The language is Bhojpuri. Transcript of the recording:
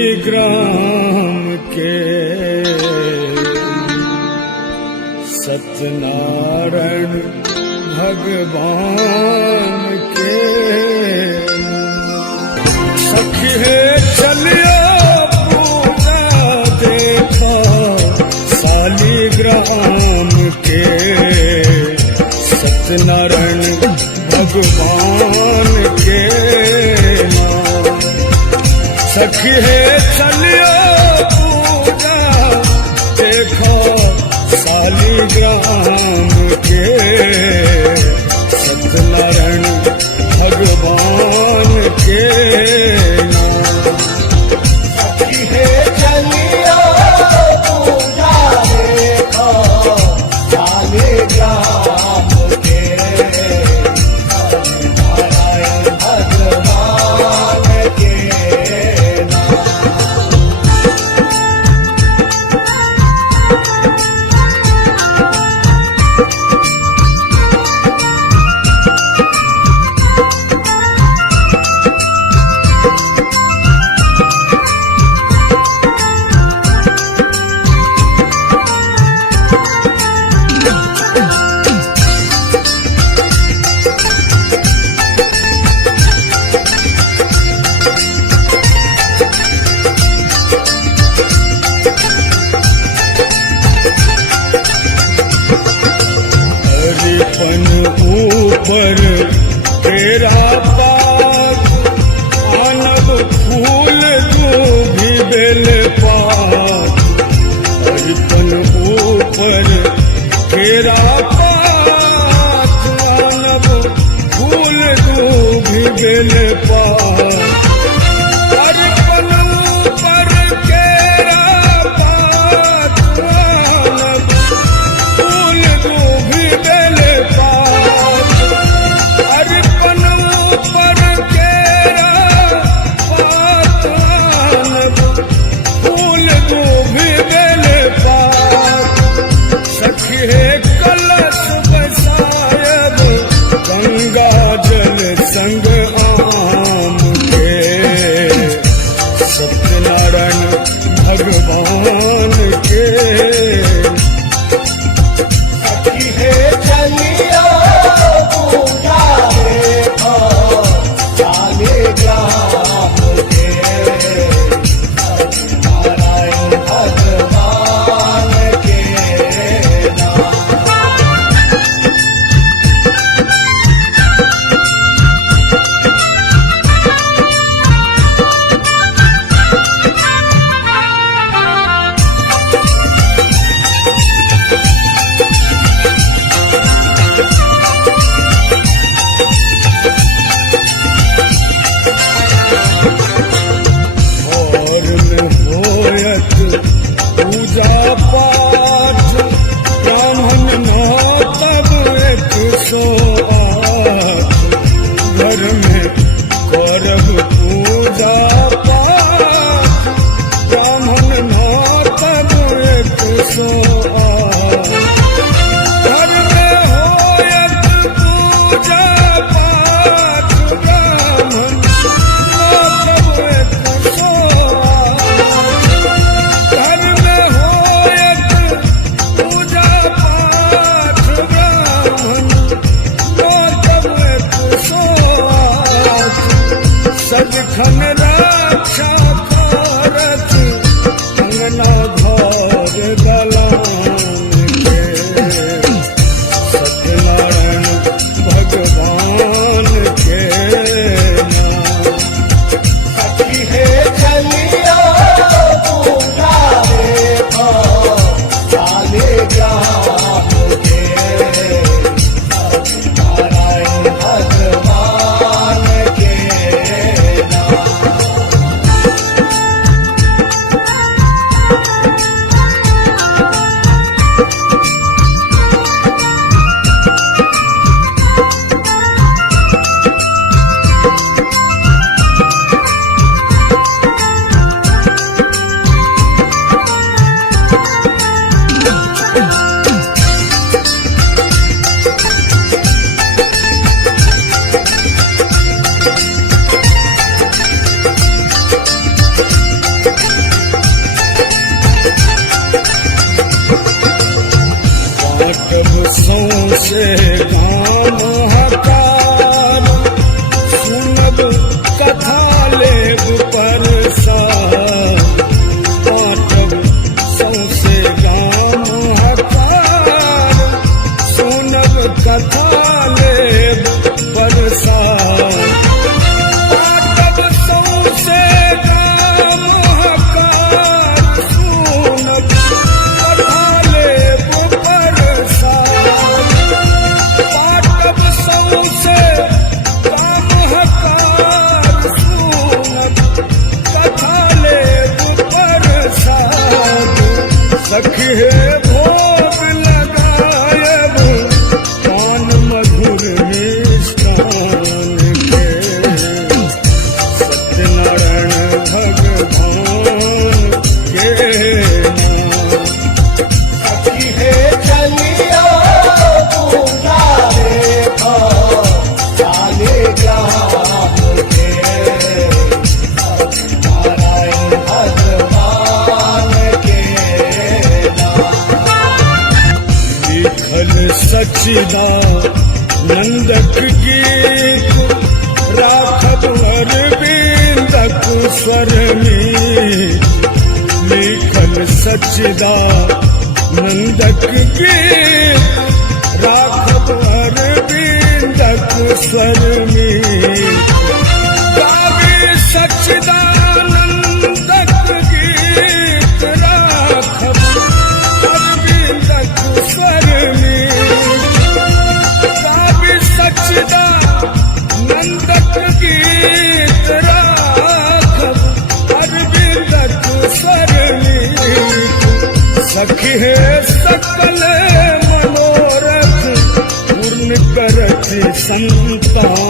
शालिग्राम के सत्यनारायण भगवान के सखी है चलियो पूजा देखो शालिग्राम के सत्यनारायण भगवान के सखी है चलियो पूजा देखो शालिग्राम के सत्यनारायण भगवान के सखी है चलियो पूजा देखो शालिग्राम के सत्यनारायण भगवान के शरण भगवान के नाम। सखी है चलियो पूजा देखो शालिग्राम के नारायण भगवान के नाम। लिखल सच्चिदानंदक गीत राखब अरविंदक स्वर में। लिखल सच्चिदानंदक गीत राखब अरविंदक स्वर में। गावे सच्चिदानंदक गीत राखब अरविंदक स्वर में। गावे सच्चिदानंदक गीत राखब अरविंदक स्वर में। सखी है सकल मनोरथ पूर्ण करत संतान